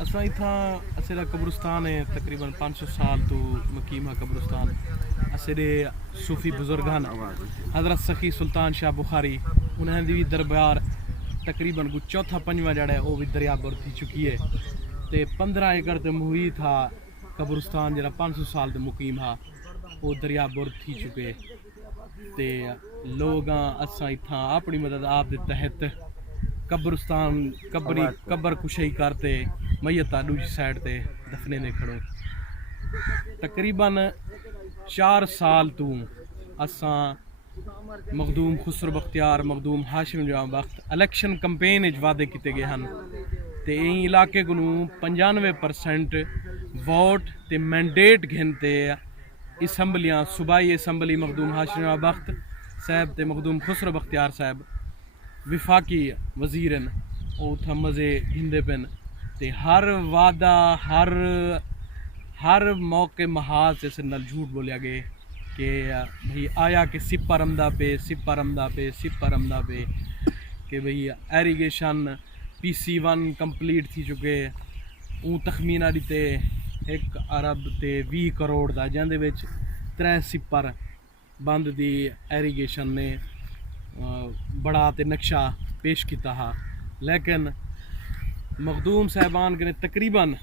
असां इत्थां असेरा कब्रिस्तान है तकरीबन 500 साल तो मकीम है कब्रिस्तान। असेरे सूफी बुजुर्गान हज़रत सखी सुल्तान शाह बुखारी उन्हें भी दरबार तकरीबन कुछ चौथा पंजवा जड़ा है वो भी दरिया बुर थी चुकी है। तो 15 एकड़ ते मुही था कब्रिस्तान जरा 500 साल ते मुकीम हा वो दरिया बुर थी चुके। ते लोग असां इत्थां अपनी मदद आप दे तहत कब्रिस्तान कब्र कुशई करते मैयत दूसरी साइड ते दफने ने खड़ो। तकरीबन 4 साल तू असां मखदूम खुसरो बख्तियार मखदूम हाशिम जो वक्त इलेक्शन कंपेन वादे किए गए हैं तो इन इलाके को 95% वोट ते मैंडेट घिनते असैम्बलियाँ सूबाई असैम्बली मखदूम हाशिम वक्त साहब ते मखदूम खुसरो बख्तियार साहब विफाकी वजीर उत्थै मज़े घिंदे पेन ते हर वादा हर मौके महाज इस नल झूठ बोलिया गए कि भाई आया कि सिप्पा रमदा पे कि भाई एरीगेशन PC1 कंप्लीट थी चुके ऊ तखमीना दिते 1 अरब ते 20 करोड़ का जिंदे विच 3 सिप्पर बंद दी एरीगेशन ने बड़ा ते नक्शा पेश किया हा। लेकिन मखदूम साहबान के तकरीबन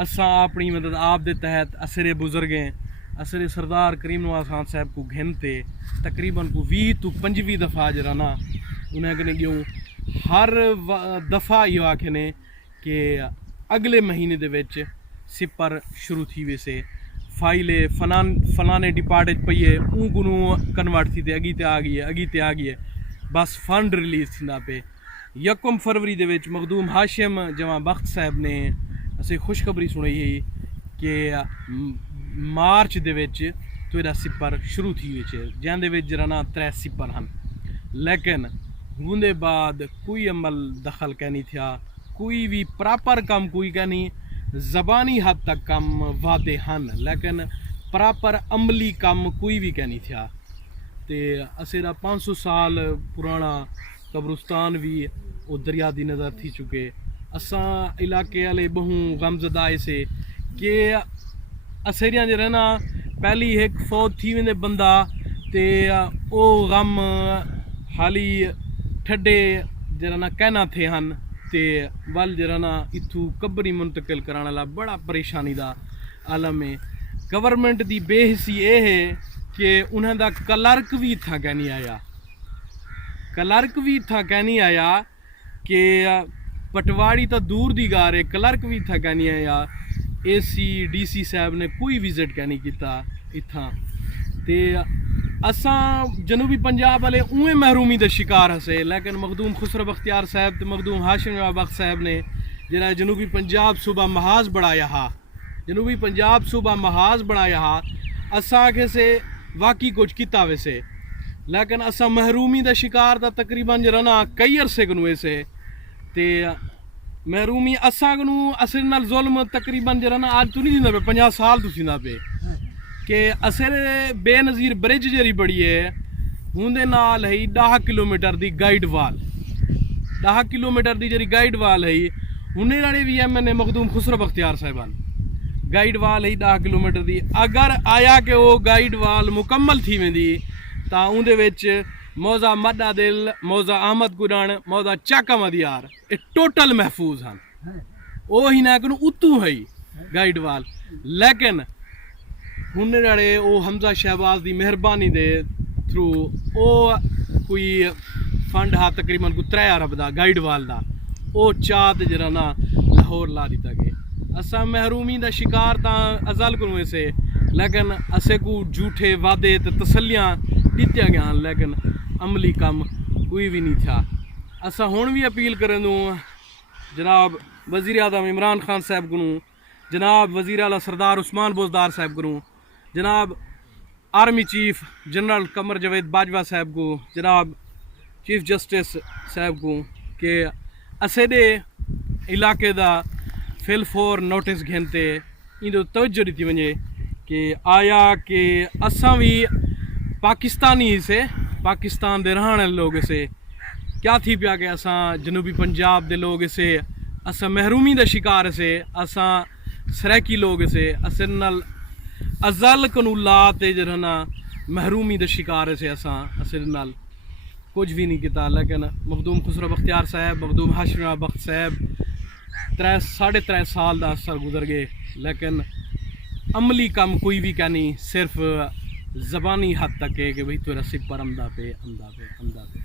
असा अपनी मदद आप दे तहत असरे बुजुर्गें असरे सरदार करीम नवाज खान साहब को घिनते तकरीबन को 20 तो 25 दफ़ा जराना उन्हें कने गियूं हर दफ़ा यो आखने कि अगले महीने दे विच सिपर शुरू थी वैसे फाइले फलाने डिपार्ट पई ऊ को कन्वर्ट थी अगी ते आ गई है बस फंड रिलीज़ थींदा पे। 1 फरवरी दे विच मखदूम हाशिम जवां बख्त साहब ने असें खुशखबरी सुनाई है कि मार्च दे विच तेरा सिपर शुरू थी विच जिंदे विच जराना 3 सिपर हैं। लेकिन उनके बाद कोई अमल दखल कै नहीं था कोई भी प्रॉपर काम कोई कै नहीं ज़बानी हद तक कम वादे हैं लेकिन प्रॉपर अमली काम कोई भी कै नहीं था। तो असेरा 500 साल पुराना कब्रिस्तान भी वो दरिया दी नज़र थी चुके। असां इलाके वाले बहु गमजदा से कि असेरियां जो रहना पहली एक फौत थी वेंदे बंदा ते ओ गम हाली ठड्डे जरा कहना थे हैं ते वल जरा इथू कब्री मुंतकिल कराने वाला बड़ा परेशानी का आलम है। गवर्नमेंट की बेहसी ये है कि उन्हें दा क्लर्क भी इत्थां कै नहीं आया कि पटवारी तो दूर दी गार है क्लर्क भी इत्थां कै नहीं आया। AC DC साहब ने कोई विजिट कै नहीं किया इत्थां ते असां जनूबी पंजाब वाले उवें महरूमी का शिकार हसे। लेकिन मखदूम खुसरो बख्तियार साहब ते मखदूम हाशिम बख्त साहब ने जरा जनूबी पंजाब सूबा महाज बनाया हा असां के से वाकई कुछ किता वैसे। लेकिन असा महरूमी का शिकार था तकरीबन जरा ना कई अरसे को वैसे ते महरूमी असा को असर नाल जुल्म तकरीबन जरा ना आज तो नहीं दिंदा पे 50 साल तो सींदा पे कि असर बेनज़ीर ब्रिज जरी बड़ी है उनके नाल है 10 किलोमीटर की गाइड वाल 10 किलोमीटर की जी गाइड वाल है उन्हें वाले भी MNA मखदूम खुसरो बख्तियार साहबान गाइड वाल ही 10 किलोमीटर की अगर आया कि वो गाइड वाल मुकम्मल थी वेंदी तो उनदे विच मौजा मड्डा दिल मौजा अहमद गुडण मौजा चाका मदियार ये टोटल महफूज हैं वो ही ना कि उतू है गाइड वाल। लेकिन हुन जड़े वो हमजा शहबाज की मेहरबानी दे थ्रू वो कोई फंड हा तकरीबन को 3 अरब का गाइड वाल का वो चाह जरा ना लाहौर ला दिता गया। असा महरूमी का शिकार तो अजल को वैसे लेकिन असे को झूठे वादे तो तसलियाँ दित्या गया लेकिन अमली काम कोई भी नहीं था। असा हुण भी अपील करें जनाब वज़ीर आज़म इमरान खान साहब को जनाब वज़ीर आला सरदार उस्मान बोजदार साहब को जनाब आर्मी चीफ जनरल कमर जवेद बाजवा साहब को जनाब चीफ जस्टिस साहब को कि असे दे इलाके का फिल फोर नोटिस घिनते इन तवज्जो दी वजे कि आया कि असां भी पाकिस्तानी से पाकिस्तान के रहने वाले लोग से क्या थी पिया कि असां जनूबी पंजाब के लोग इसे असा महरूमी का शिकार से, असा सराकी लोग से, अस नाल अजल कनूला ते जरा ना महरूमी का शिकार से, अस नाल कुछ भी नहीं किया। लेकिन मखदूम खुसरो बख्तियार साहब, मखदूम हाशिम बख्त साहब 3.5 साल का असर गुजर गए, लेकिन अमली काम कोई भी क्या नहीं, सिर्फ ज़बानी हद तक है कि भाई तेरा सिख पर अमदा पे अमदा पे अमदा पे।